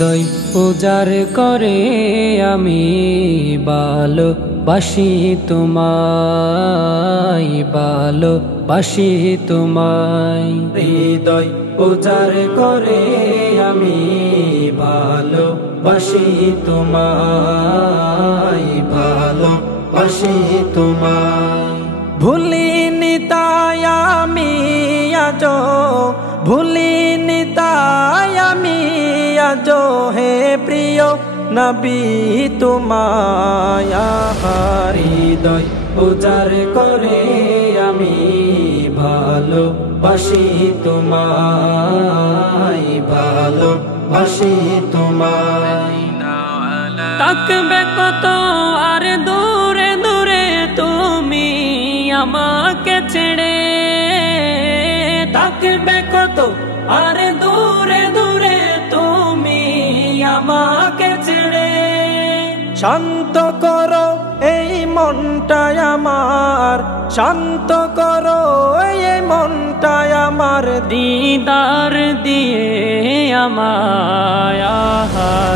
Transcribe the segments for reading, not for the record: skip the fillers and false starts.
হৃদয় উজাড় করে আমি ভালোবাসি তোমায়, ভালোবাসি তোমায়। হৃদয় উজাড় করে আমি ভালোবাসি তোমায়, ভালোবাসি তোমায়। ভুলিনি তাই আমি আজো, ভুলিনি তাই আমি আজো হে প্রিয় নবী তোমায়। হৃদয় উজাড় করে আমি ভালোবাসি তোমায়, ভালোবাসি তোমায়। তাকবে কত আর দূরে দূরে তুমি আমাকে ছেড়ে, তাকবে কত আর দূরে দূরে তুমি আমাকে ছেড়ে। শান্ত করো এই মনটাই আমার, শান্ত করো এই মনটাই আমার। দিদার দিয়ে আমায়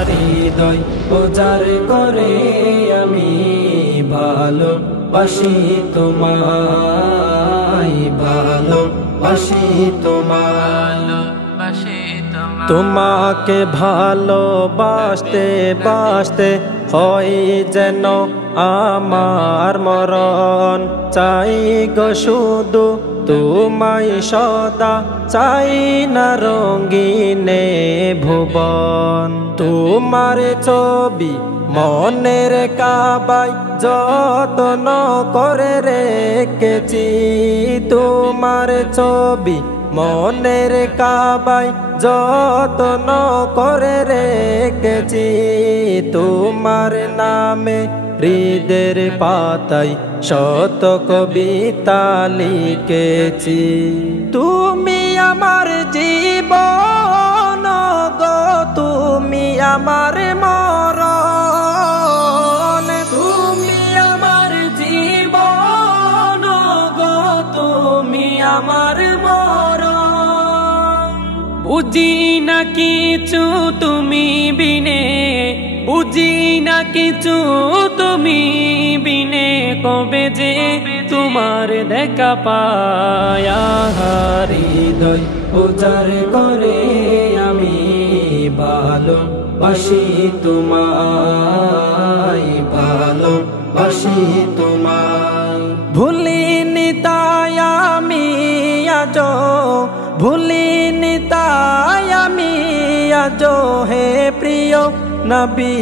হৃদয় উজাড় করে আমি ভালোবাসি তোমায়, ভালোবাসি তোমায়। তোমাকে ভালোবাসতে বাসতে হয় যেন আমার মরণ। চাই গো শুধু তোমায় সদা, চাই না রঙিনে ভুবন। তোমার ছবি মনের কাবায় যত্ন করে রেখেছি, তোমার ছবি মনের কাবায় যত্ন করে রেখেছি। তোমার নামে হৃদের পাতায় শত কবিতা লিখেছি। তুমি আমার জীবন গো, তুমি আমার মরণ। তুমি আমার জীবন গো, তুমি আমার মরণ। বুঝি না কিছু তুমি বিনে, বুঝি না কিছু তুমি বিনে। কবে যে তোমার দেখা পায়া। হৃদয় উজাড় করে আমি ভালোবাসি তোমায়, ভালোবাসি তোমায়। ভুলিনি তাই আমি আজো, ভুলিনি তাই আমি আজো হে প্রিয় নবী।